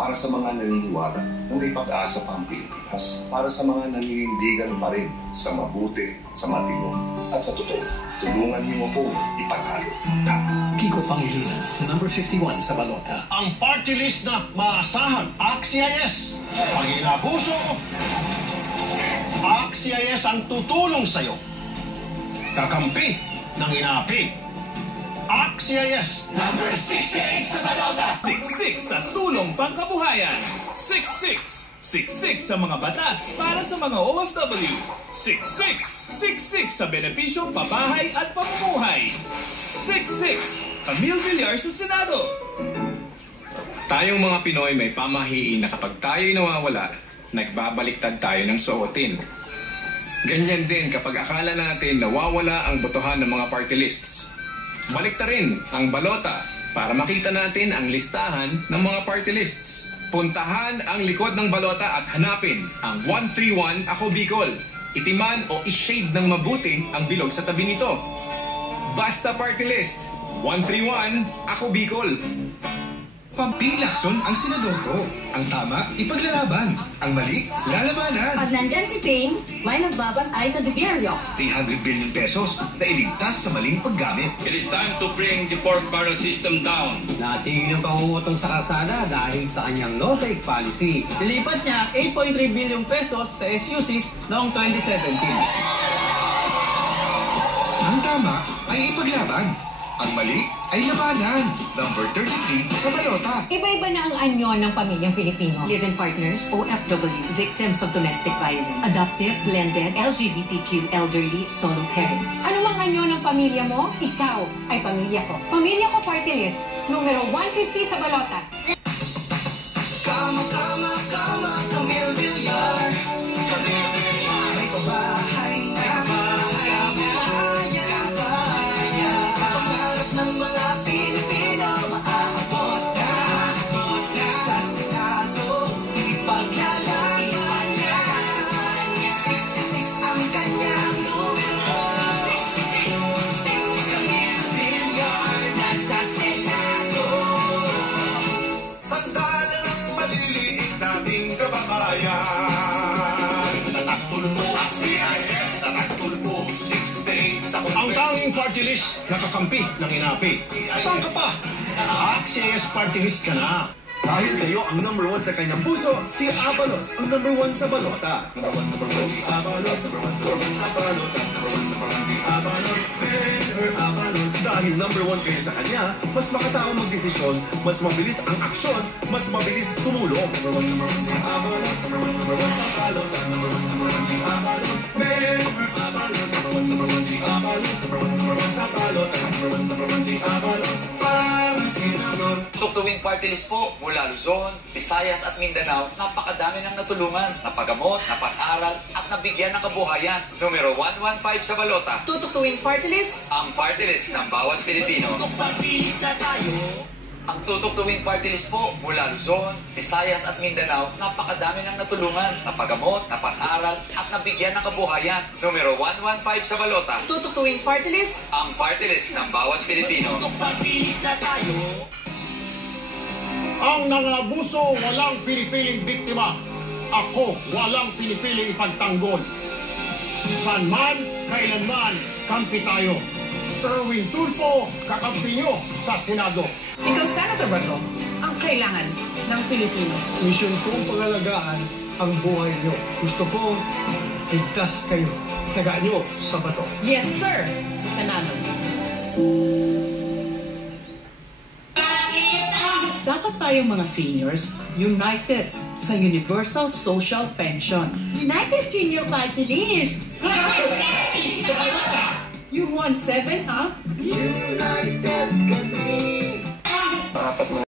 para sa mga naniniwala na may pag-asa pa ang Pilipinas, para sa mga naninindigan pa rin sa mabuti, sa matino at sa totoo. Tulungan niyo ako ipanalo ng tama. Kiko Pangilinan, number 51 sa balota. Ang party list na maasahan, ACT-CIS. Pag inabuso, ACT-CIS ang tutulong sa'yo. Kakampi ng inaapi. ACT-CIS. Number 68 sa balota. 66 sa tulong pangkabuhayan. 66. 66 sa mga batas para sa mga OFW. 66. 66 sa benepisyong pabahay at pamumuhay. 66. Camille Villar sa Senado. Tayong mga Pinoy may pamahiin na kapag tayo'y nawawala, nagbabaliktad tayo ng suotin. Ganyan din kapag akala natin nawawala ang botohan ng mga party lists. Baliktarin ang balota para makita natin ang listahan ng mga party lists. Puntahan ang likod ng balota at hanapin ang 131 Ako Bicol. Itiman o i-shade ng mabuti ang bilog sa tabi nito. Basta Party List, 131 Ako Bicol. Pampilakson ang senador ko. Ang tama, ipaglalaban. Ang mali, lalabanan. Pag nandyan si Ting, may nagbabantay sa gobyerno. 300 billion pesos na iligtas sa maling paggamit. It is time to bring the pork barrel system down. Natigil yung pangungutong sa kalsada dahil sa kanyang no-take policy. Nilipat niya 8.3 billion pesos sa SUCs noong 2017. Ang tama ay ipaglaban. Ang mali ay labanan. Number 33 sa balota. Iba-iba na ang anyo ng pamilyang Pilipino. Live-in partners, OFW, victims of domestic violence, adoptive, blended, LGBTQ, elderly, solo parents. Ano mang anyo ng pamilya mo, ikaw ay pamilya ko. Pamilya ko party list, numero 150 sa balota. Kama, Camille Villar. Camille Villar. May pabahay na ng mga Pilipino, maaabot na sa Senado, ipaglalaban niya. 66 ang kanyang numero. 66 Camille Villar, nasa Senado. Sandala ng maliliit nating kababayan. Tataktulpo ang CIS, tataktulpo 6 days sa Ang tanging party list na kakampi ng inaapi. Saan ka pa? ACT-CIS party list ka na. Dahil kayo ang number 1 sa kanyang puso, si Abalos ang number 1 sa balota. Number 1 si Abalos, number 1 sa balota. Number 1 si Abalos, Mayor Abalos. Dahil number 1 kayo sa kanya, mas makataong magdesisyon, mas mabilis ang aksyon, mas mabilis tumulong. Number 1 si Abalos, number 1 sa balota. Number 1 si Abalos, Mayor Abalos. Number 1 si Abalos, number 1 sa balota. Number 1 si Abalos, para senador. Tuktuwing party list po mula Luzon, Visayas at Mindanao, napakadami ng natulungan, napagamot, napag-aral at nabigyan ng kabuhayan. Numero 115 sa balota. Tutuktuwing party list, Ang party list ng bawat Pilipino. Ang tutuktuwing party list po mula Luzon, Visayas at Mindanao, napakadami ng natulungan, napagamot, napag-aral at nabigyan ng kabuhayan. Numero 115 sa balota. tutuktuwing party list, Ang party list ng bawat Pilipino. Ang nangabuso, walang pinipiling biktima. Ako, walang pinipiling ipagtanggol. San man, kailanman, kampi tayo. Erwin Tulfo, kakampi nyo sa Senado. Ikaw, Senator Bato, ang kailangan ng Pilipino. Misyon kong pangalagaan ang buhay nyo. Gusto ko, ligtas kayo. Itagaan nyo sa bato. Yes, sir, sa Senado. Dapat tayong mga seniors united sa Universal Social Pension. United Senior Party List. You won 7, ha? United